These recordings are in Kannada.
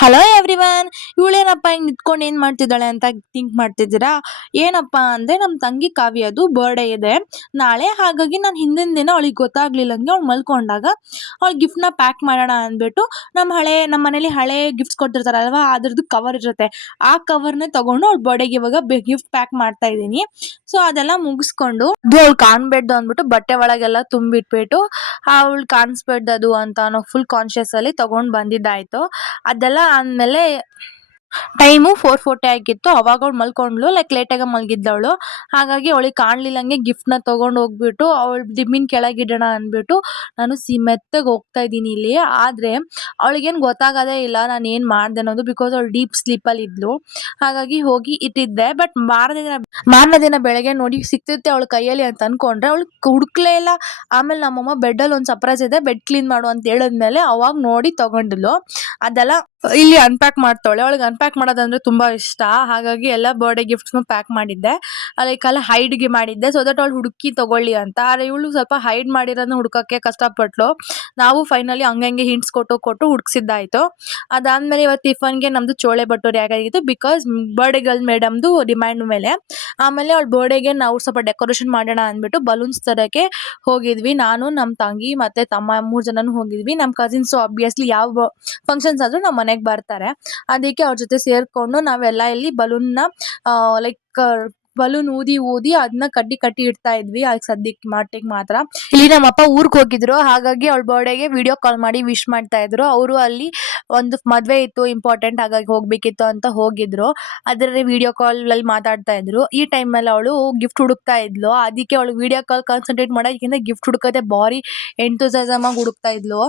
Hello everyone. ಇವಳೇನಪ್ಪ ಹಿಂಗ್ ನಿಂತ್ಕೊಂಡು ಏನ್ ಮಾಡ್ತಿದ್ದಾಳೆ ಅಂತ ಥಿಂಕ್ ಮಾಡ್ತಿದ್ದೀರಾ? ಏನಪ್ಪಾ ಅಂದ್ರೆ ನಮ್ ತಂಗಿ ಕಾವ್ಯದು ಬರ್ಡೇ ಇದೆ ನಾಳೆ. ಹಾಗಾಗಿ ನಾನು ಹಿಂದಿನ ದಿನ ಅವಳಿಗೆ ಗೊತ್ತಾಗ್ಲಿಲ್ಲಂಗೆ ಅವ್ಳು ಮಲ್ಕೊಂಡಾಗ ಅವಳ ಗಿಫ್ಟ್ ನ ಪ್ಯಾಕ್ ಮಾಡೋಣ ಅಂದ್ಬಿಟ್ಟು ನಮ್ಮ ಮನೇಲಿ ಹಳೆ ಗಿಫ್ಟ್ಸ್ ಕೊಟ್ಟಿರ್ತಾರಲ್ವಾ, ಅದ್ರದ್ದು ಕವರ್ ಇರುತ್ತೆ. ಆ ಕವರ್ನ ತಗೊಂಡು ಅವಳ ಬರ್ಡೇಗೆ ಇವಾಗ ಗಿಫ್ಟ್ ಪ್ಯಾಕ್ ಮಾಡ್ತಾ ಇದೀನಿ. ಸೊ ಅದೆಲ್ಲ ಮುಗಿಸ್ಕೊಂಡು ಅದು ಅವ್ಳು ಕಾಣ್ಬೇಡ್ದು ಅಂದ್ಬಿಟ್ಟು ಬಟ್ಟೆ ಒಳಗೆಲ್ಲ ತುಂಬಿಟ್ಬಿಟ್ಟು ಅವಳು ಕಾಣಿಸ್ಬೇಡ್ದು ಅದು ಅಂತ ಅನ್ನೋ ಫುಲ್ ಕಾನ್ಶಿಯಸ್ ಅಲ್ಲಿ ತಗೊಂಡ್ ಬಂದಿದ್ದಾಯ್ತು. ಅದೆಲ್ಲ ಆದ್ಮೇಲೆ ಟೈಮು 4:40 ಆಗಿತ್ತು. ಅವಾಗ ಅವ್ಳು ಮಲ್ಕೊಂಡ್ಲು, ಲೈಕ್ ಲೇಟಾಗ ಮಲ್ಗಿದ್ದವಳು. ಹಾಗಾಗಿ ಅವಳಿಗೆ ಕಾಣ್ಲಿಲ್ಲಂಗೆ ಗಿಫ್ಟ್ ನ ತಗೊಂಡ್ ಹೋಗ್ಬಿಟ್ಟು ಅವಳ ದಿಮ್ಮಿನ ಕೆಳಗಿಡೋಣ ಅಂದ್ಬಿಟ್ಟು ನಾನು ಮೆತ್ತಗೆ ಹೋಗ್ತಾ ಇದ್ದೀನಿ ಇಲ್ಲಿ. ಆದ್ರೆ ಅವಳಿಗೇನು ಗೊತ್ತಾಗೋದೇ ಇಲ್ಲ ನಾನು ಏನ್ ಮಾಡ್ದೆ ಅನ್ನೋದು, ಬಿಕಾಸ್ ಅವಳು ಡೀಪ್ ಸ್ಲೀಪ್ ಅಲ್ಲಿ ಇದ್ಲು. ಹಾಗಾಗಿ ಹೋಗಿ ಇಟ್ಟಿದ್ದೆ. ಬಟ್ ಮಾರನೇ ದಿನ ಬೆಳಗ್ಗೆ ನೋಡಿ ಸಿಕ್ತಿತ್ತೆ ಅವಳ ಕೈಯಲ್ಲಿ ಅಂತ ಅನ್ಕೊಂಡ್ರೆ ಅವಳು ಹುಡುಕ್ಲೇ ಇಲ್ಲ. ಆಮೇಲೆ ನಮ್ಮಮ್ಮ ಬೆಡ್ ಅಲ್ಲಿ ಒಂದು ಸರ್ಪ್ರೈಸ್ ಇದೆ, ಬೆಡ್ ಕ್ಲೀನ್ ಮಾಡು ಅಂತ ಹೇಳಿದ್ಮೇಲೆ ಅವಾಗ ನೋಡಿ ತಗೊಂಡಿದ್ಲು. ಅದೆಲ್ಲ ಇಲ್ಲಿ ಅನ್ಪ್ಯಾಕ್ ಮಾಡ್ತಾಳೆ. ಅವಳಿಗೆ ಅನ್ಪ್ಯಾಕ್ ಮಾಡೋದಂದ್ರೆ ತುಂಬಾ ಇಷ್ಟ. ಹಾಗಾಗಿ ಎಲ್ಲ ಬರ್ಡೇ ಗಿಫ್ಟ್ಸ್ ಪ್ಯಾಕ್ ಮಾಡಿದ್ದೆ. ಅದಕ್ಕೆಲ್ಲ ಹೈಡ್ಗೆ ಮಾಡಿದ್ದೆ ಸೊ ದಟ್ ಅವಳು ಹುಡುಕಿ ತಗೊಳ್ಳಿ ಅಂತ. ಆದ್ರೆ ಇವಳು ಸ್ವಲ್ಪ ಹೈಡ್ ಮಾಡಿರೋದನ್ನ ಹುಡುಕಕ್ಕೆ ಕಷ್ಟಪಟ್ಲು. ನಾವು ಫೈನಲಿ ಹಂಗೆ ಹಿಂಟ್ಸ್ ಕೊಟ್ಟು ಹುಡುಕ್ಸಿದ್ದಾಯ್ತು. ಅದಾದ್ಮೇಲೆ ಇವತ್ತು ಟಿಫನ್ಗೆ ನಮ್ದು ಚೋಳೆ ಭಟೂರಿ ಆಗಿತ್ತು, ಬಿಕಾಸ್ ಬರ್ಡೇ ಗರ್ಲ್ ಮೇಡಮ್ದು ಡಿಮ್ಯಾಂಡ್ ಮೇಲೆ. ಆಮೇಲೆ ಅವಳ ಬರ್ಡೇಗೆ ನಾವು ಸ್ವಲ್ಪ ಡೆಕೋರೇಷನ್ ಮಾಡೋಣ ಅಂದ್ಬಿಟ್ಟು ಬಲೂನ್ಸ್ ತರಕ್ಕೆ ಹೋಗಿದ್ವಿ. ನಾನು ನಮ್ಮ ತಂಗಿ ಮತ್ತೆ ತಮ್ಮ 3 ಜನನು ಹೋಗಿದ್ವಿ. ನಮ್ಮ ಕಸಿನ್ಸ್ ಆಬ್ವಿಯಸ್ಲಿ ಯಾವ ಫಂಕ್ಷನ್ಸ್ ಆದ್ರೂ ನಮ್ಮ ಮನೆಗೆ ಬರ್ತಾರೆ. ಅದಕ್ಕೆ ಅವ್ರ ಜೊತೆ ಸೇರ್ಕೊಂಡು ನಾವೆಲ್ಲ ಇಲ್ಲಿ ಲೈಕ್ ಬಲೂನ್ ಊದಿ ಅದನ್ನ ಕಟ್ಟಿ ಇಡ್ತಾ ಇದ್ವಿ. ಅದಕ್ಕೆ ಸದ್ಯಕ್ಕೆ ಮಟ್ಟಿಗೆ ಮಾತ್ರ. ಇಲ್ಲಿ ನಮ್ಮಪ್ಪ ಊರಿಗೆ ಹೋಗಿದ್ರು, ಹಾಗಾಗಿ ಅವಳ ಬರ್ಡೇಗೆ ವಿಡಿಯೋ ಕಾಲ್ ಮಾಡಿ ವಿಶ್ ಮಾಡ್ತಾ ಇದ್ರು. ಅವರು ಅಲ್ಲಿ ಒಂದು ಮದ್ವೆ ಇತ್ತು ಇಂಪಾರ್ಟೆಂಟ್, ಹಾಗಾಗಿ ಹೋಗ್ಬೇಕಿತ್ತು ಅಂತ ಹೋಗಿದ್ರು. ಅದರಲ್ಲಿ ವಿಡಿಯೋ ಕಾಲ್ ಅಲ್ಲಿ ಮಾತಾಡ್ತಾ ಇದ್ರು. ಈ ಟೈಮ್ ಅಲ್ಲಿ ಅವಳು ಗಿಫ್ಟ್ ಹುಡುಕ್ತಾ ಇದ್ಲು. ಅದಕ್ಕೆ ಅವಳು ವಿಡಿಯೋ ಕಾಲ್ ಕಾನ್ಸಂಟ್ರೇಟ್ ಮಾಡೋದಕ್ಕಿಂತ ಗಿಫ್ಟ್ ಹುಡುಕದೆ ಬಾರಿ ಎಂತೂಸಿಯಾಸಮ್ ಆಗಿ ಹುಡುಕ್ತಾ ಇದ್ಲು.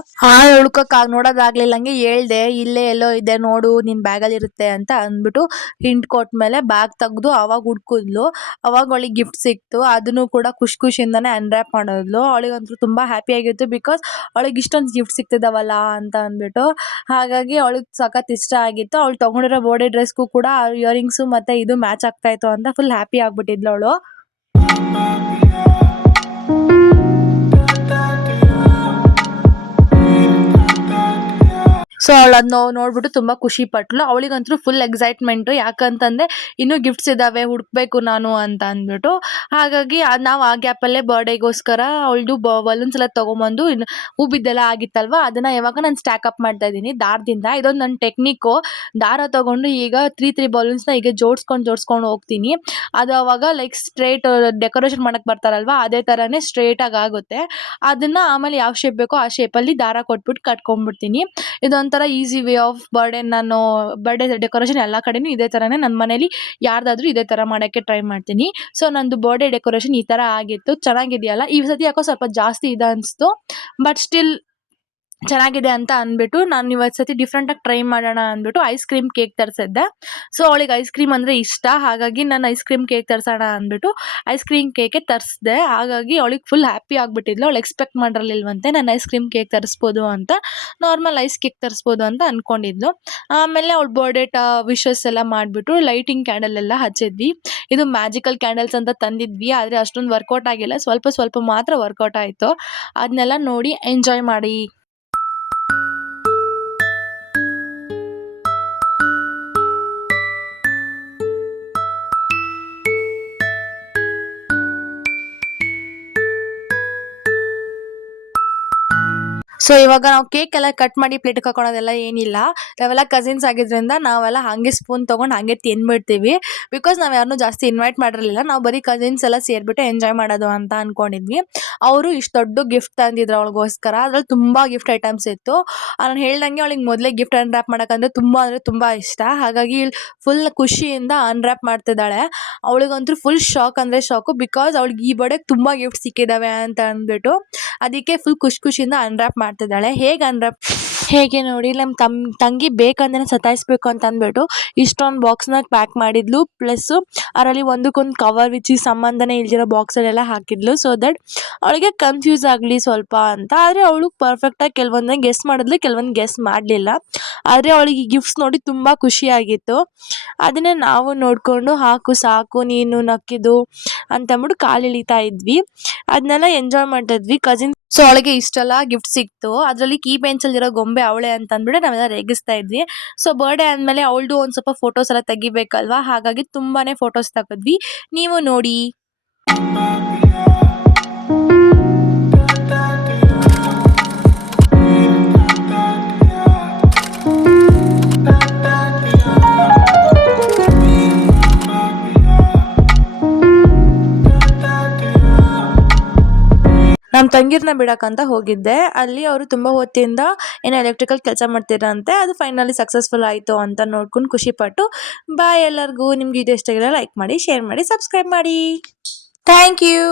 ನೋಡೋದಾಗ್ಲಿಲ್ಲಂಗೆ ಹೇಳ್ದೆ, ಇಲ್ಲೇ ಎಲ್ಲೋ ಇದೆ ನೋಡು, ನಿನ್ ಬ್ಯಾಗಲ್ಲಿ ಇರುತ್ತೆ ಅಂತ ಅಂದ್ಬಿಟ್ಟು ಹಿಂಟ್ ಕೊಟ್ಮೇಲೆ ಬ್ಯಾಗ್ ತೆಗ್ದು ಅವಾಗ ಹುಡ್ಕುದ್ಲು. ಅವಾಗ ಅವಳಿಗೆ ಗಿಫ್ಟ್ ಸಿಕ್ತು. ಅದನ್ನು ಕೂಡ ಖುಷಿಯಿಂದಾನೆ ಅನ್ರ್ಯಾಪ್ ಮಾಡೋದ್ಲು. ಅವಳಿಗಂತೂ ತುಂಬಾ ಹ್ಯಾಪಿ ಆಗಿತ್ತು, ಬಿಕಾಸ್ ಅವಳಿಗೆ ಇಷ್ಟೊಂದು ಗಿಫ್ಟ್ ಸಿಗ್ತಿದಾವಲ್ಲ ಅಂತ ಅಂದ್ಬಿಟ್ಟು. ಹಾಗಾಗಿ ಅವಳಿಗೆ ಸಖತ್ ಇಷ್ಟ ಆಗಿತ್ತು. ಅವಳು ತಗೊಂಡಿರೋ ಬರ್ಡೇ ಡ್ರೆಸ್ಗೂ ಕೂಡ ಇಯರಿಂಗ್ಸ್ ಮತ್ತೆ ಇದು ಮ್ಯಾಚ್ ಆಗ್ತಾ ಇತ್ತು ಅಂತ ಫುಲ್ ಹ್ಯಾಪಿ ಆಗ್ಬಿಟ್ಟಿದ್ಲು ಅವಳು. ಸೊ ಅವಳು ಅದನ್ನ ನೋಡ್ಬಿಟ್ಟು ತುಂಬಾ ಖುಷಿ ಪಟ್ಲು. ಅವಳಿಗಂತೂ ಫುಲ್ ಎಕ್ಸೈಟ್ಮೆಂಟ್, ಯಾಕಂತಂದ್ರೆ ಇನ್ನೂ ಗಿಫ್ಟ್ಸ್ ಇದಾವೆ ಹುಡುಕ್ಬೇಕು ನಾನು ಅಂತ ಅಂದ್ಬಿಟ್ಟು. ಹಾಗಾಗಿ ನಾವು ಆ ಗ್ಯಾಪಲ್ಲೇ ಬರ್ಡೇಗೋಸ್ಕರ ಅವಳದು ಬಲೂನ್ಸ್ ಎಲ್ಲ ತಗೊಂಬಂದು ಹೂ ಬಿದ್ದೆಲ್ಲ ಆಗಿತ್ತಲ್ವಾ, ಅದನ್ನ ಇವಾಗ ನಾನು ಸ್ಟ್ಯಾಕ್ ಅಪ್ ಮಾಡ್ತಾ ಇದ್ದೀನಿ ದಾರದಿಂದ. ಇದೊಂದು ನನ್ನ ಟೆಕ್ನಿಕ್ಕು. ದಾರ ತಗೊಂಡು ಈಗ 3 ಬಲೂನ್ಸ್ನ ಈಗ ಜೋಡಿಸ್ಕೊಂಡು ಹೋಗ್ತೀನಿ. ಅದು ಅವಾಗ ಲೈಕ್ ಸ್ಟ್ರೇಟ್ ಡೆಕೋರೇಷನ್ ಮಾಡಕ್ ಬರ್ತಾರಲ್ವಾ, ಅದೇ ತರನೇ ಸ್ಟ್ರೇಟ್ ಆಗಿ ಆಗುತ್ತೆ. ಅದನ್ನ ಆಮೇಲೆ ಯಾವ ಶೇಪ್ ಬೇಕೋ ಆ ಶೇಪಲ್ಲಿ ದಾರ ಕೊಟ್ಬಿಟ್ಟು ಕಟ್ಕೊಂಡ್ಬಿಡ್ತೀನಿ. ಇದೊಂಥರ ಈಸಿ ವೇ ಆಫ್ ಬರ್ಡೇ. ನಾನು ಬರ್ಡೇ ಡೆಕೋರೇಷನ್ ಎಲ್ಲ ಕಡೆನೂ ಇದೇ ತರನೇ, ನನ್ನ ಮನೇಲಿ ಯಾರ್ದಾದ್ರೂ ಇದೇ ತರ ಮಾಡಕ್ಕೆ ಟ್ರೈ ಮಾಡ್ತೀನಿ. ಸೊ ನಂದು ಬರ್ಡೇ ಡೆಕೋರೇಷನ್ ಈ ತರ ಆಗಿತ್ತು. ಚೆನ್ನಾಗಿದೆಯಲ್ಲ, ಈ ಸತಿ ಯಾಕೋ ಸ್ವಲ್ಪ ಜಾಸ್ತಿ ಇದೆ ಅನ್ಸ್ತು, ಬಟ್ ಸ್ಟಿಲ್ ಚೆನ್ನಾಗಿದೆ ಅಂತ ಅಂದ್ಬಿಟ್ಟು ನಾನು ಇವತ್ತು ಸತಿ ಡಿಫ್ರೆಂಟ್ ಆಗಿ ಟ್ರೈ ಮಾಡೋಣ ಅಂದ್ಬಿಟ್ಟು ಐಸ್ ಕ್ರೀಮ್ ಕೇಕ್ ತರಿಸಿದ್ದೆ. ಸೊ ಅವಳಿಗೆ ಐಸ್ ಕ್ರೀಮ್ ಅಂದ್ರೆ ಇಷ್ಟ, ಹಾಗಾಗಿ ನಾನು ಐಸ್ ಕ್ರೀಮ್ ಕೇಕ್ ತರಿಸೋಣ ಅಂದ್ಬಿಟ್ಟು ಐಸ್ ಕ್ರೀಮ್ ಕೇಕೆ ತರಿಸಿದೆ. ಹಾಗಾಗಿ ಅವಳಿಗೆ ಫುಲ್ ಹ್ಯಾಪಿ ಆಗ್ಬಿಟ್ಟಿದ್ಲು. ಅವಳು ಎಕ್ಸ್ಪೆಕ್ಟ್ ಮಾಡಿರಲಿಲ್ವಂತೆ ನಾನು ಐಸ್ ಕ್ರೀಮ್ ಕೇಕ್ ತರಿಸ್ಬೋದು ಅಂತ, ನಾರ್ಮಲ್ ಐಸ್ ಕೇಕ್ ತರಿಸ್ಬೋದು ಅಂತ ಅನ್ಕೊಂಡಿದ್ಲು. ಆಮೇಲೆ ಅವಳು ಬರ್ಡೇ ವಿಶಸ್ ಎಲ್ಲ ಮಾಡಿಬಿಟ್ಟು ಲೈಟಿಂಗ್ ಕ್ಯಾಂಡಲ್ ಎಲ್ಲ ಹಚ್ಚಿದ್ವಿ. ಇದು ಮ್ಯಾಜಿಕಲ್ ಕ್ಯಾಂಡಲ್ಸ್ ಅಂತ ತಂದಿದ್ವಿ, ಆದರೆ ಅಷ್ಟೊಂದು ವರ್ಕೌಟ್ ಆಗಿಲ್ಲ, ಸ್ವಲ್ಪ ಮಾತ್ರ ವರ್ಕೌಟ್ ಆಯಿತು. ಅದನ್ನೆಲ್ಲ ನೋಡಿ ಎಂಜಾಯ್ ಮಾಡಿ. ಸೊ ಇವಾಗ ನಾವು ಕೇಕ್ ಎಲ್ಲ ಕಟ್ ಮಾಡಿ ಪ್ಲೇಟ್ ಹಾಕೊಳ್ಳೋದೆಲ್ಲ ಏನಿಲ್ಲ. ನಾವೆಲ್ಲ ಕಸಿನ್ಸ್ ಆಗಿದ್ರಿಂದ ನಾವೆಲ್ಲ ಹಂಗೆ ಸ್ಪೂನ್ ತೊಗೊಂಡು ಹಂಗೆ ತಿನ್ಬಿಡ್ತೀವಿ. ಬಿಕಾಸ್ ನಾವು ಯಾರನ್ನೂ ಜಾಸ್ತಿ ಇನ್ವೈಟ್ ಮಾಡಿರಲಿಲ್ಲ, ನಾವು ಬರೀ ಕಸಿನ್ಸ್ ಎಲ್ಲ ಸೇರಿಬಿಟ್ಟು ಎಂಜಾಯ್ ಮಾಡೋದು ಅಂತ ಅಂದ್ಕೊಂಡಿದ್ವಿ. ಅವರು ಇಷ್ಟು ದೊಡ್ಡ ಗಿಫ್ಟ್ ತಂದಿದ್ರು ಅವಳಿಗೋಸ್ಕರ. ಅದ್ರಲ್ಲಿ ತುಂಬ ಗಿಫ್ಟ್ ಐಟಮ್ಸ್ ಇತ್ತು. ನಾನು ಹೇಳ್ದಂಗೆ ಅವಳಿಗೆ ಮೊದಲೇ ಗಿಫ್ಟ್ ಅನ್ರ್ಯಾಪ್ ಮಾಡೋಕ್ಕಂದ್ರೆ ತುಂಬ ಇಷ್ಟ. ಹಾಗಾಗಿ ಫುಲ್ ಖುಷಿಯಿಂದ ಅನ್ರ್ಯಾಪ್ ಮಾಡ್ತಿದ್ದಾಳೆ. ಅವಳಿಗಂತೂ ಫುಲ್ ಶಾಕ್ ಅಂದರೆ ಶಾಕು, ಬಿಕಾಸ್ ಅವಳಿಗೆ ಈ ಬರ್ಡೇಗೆ ತುಂಬ ಗಿಫ್ಟ್ ಸಿಕ್ಕಿದ್ದಾವೆ ಅಂತ ಅಂದ್ಬಿಟ್ಟು. ಅದಕ್ಕೆ ಫುಲ್ ಖುಷಿಯಿಂದ ಅನ್ರ್ಯಾಪ್ ಮಾಡ್ತಿದ್ದಾಳೆ. ಹೇಗೆ ನೋಡಿ ನಮ್ಮ ತಂಗಿ ಬೇಕಂದ್ರೆ ಸತಾಯಿಸ್ಬೇಕು ಅಂತ ಅಂದ್ಬಿಟ್ಟು ಇಷ್ಟೊಂದು ಬಾಕ್ಸ್ನ ಪ್ಯಾಕ್ ಮಾಡಿದ್ಲು. ಪ್ಲಸ್ ಅದರಲ್ಲಿ ಒಂದಕ್ಕೊಂದು ಕವರ್ ವಿಚಿ ಸಂಬಂಧನೇ ಇಲ್ದಿರೋ ಬಾಕ್ಸಲ್ಲೆಲ್ಲ ಹಾಕಿದ್ಲು, ಸೊ ದಟ್ ಅವಳಿಗೆ ಕನ್ಫ್ಯೂಸ್ ಆಗಲಿ ಸ್ವಲ್ಪ ಅಂತ. ಆದರೆ ಅವಳು ಪರ್ಫೆಕ್ಟಾಗಿ ಕೆಲವೊಂದನ್ನ ಗೆಸ್ ಮಾಡಿದ್ಲು, ಕೆಲವೊಂದು ಗೆಸ್ ಮಾಡಲಿಲ್ಲ. ಆದರೆ ಅವಳಿಗೆ ಈ ಗಿಫ್ಟ್ಸ್ ನೋಡಿ ತುಂಬ ಖುಷಿಯಾಗಿತ್ತು. ಅದನ್ನೇ ನಾವು ನೋಡಿಕೊಂಡು ಹಾಕು ಸಾಕು ನೀನು ನಕ್ಕಿದ್ದು ಅಂತಂದ್ಬಿಟ್ಟು ಕಾಲು ಎಳಿತಾ ಇದ್ವಿ. ಅದನ್ನೆಲ್ಲ ಎಂಜಾಯ್ ಮಾಡ್ತಾ ಇದ್ವಿ. ಕಸಿನ್ಸ್ ಸೊ ಅವಳಿಗೆ ಇಷ್ಟೆಲ್ಲ ಗಿಫ್ಟ್ ಸಿಕ್ತು. ಅದ್ರಲ್ಲಿ ಕೀ ಬೆಂಚಲ್ಲಿ ಇರೋ ಗೊಂಬೆ ಅವಳೆ ಅಂತ ಅಂದ್ಬಿಟ್ಟು ನಾವೆಲ್ಲ ರೇಗಿಸ್ತಾ ಇದ್ವಿ. ಸೊ ಬರ್ಡೇ ಆದ್ಮೇಲೆ ಅವಳದು ಒಂದ್ ಸ್ವಲ್ಪ ಫೋಟೋಸ್ ಎಲ್ಲ ತೆಗಿಬೇಕಲ್ವಾ, ಹಾಗಾಗಿ ತುಂಬಾನೇ ಫೋಟೋಸ್ ತೆಗೆದ್ವಿ. ನೀವು ನೋಡಿ. ನಮ್ ತಂಗಿರ್ನ ಬಿಡಕ್ಕಂತ ಹೋಗಿದ್ದೆ. ಅಲ್ಲಿ ಅವರು ತುಂಬಾ ಹೊತ್ತಿಂದ ಏನೋ ಎಲೆಕ್ಟ್ರಿಕಲ್ ಕೆಲಸ ಮಾಡ್ತಿದ್ರಂತೆ. ಅದು ಫೈನಲಿ ಸಕ್ಸಸ್ಫುಲ್ ಆಯ್ತು ಅಂತ ನೋಡ್ಕೊಂಡು ಖುಷಿ ಪಟ್ಟು. ಬಾಯ್ ಎಲ್ಲರಿಗೂ. ನಿಮ್ಗೆ ಇದು ಇಷ್ಟ ಆಗಿದ್ರೆ ಲೈಕ್ ಮಾಡಿ, ಶೇರ್ ಮಾಡಿ, ಸಬ್ಸ್ಕ್ರೈಬ್ ಮಾಡಿ. Thank you.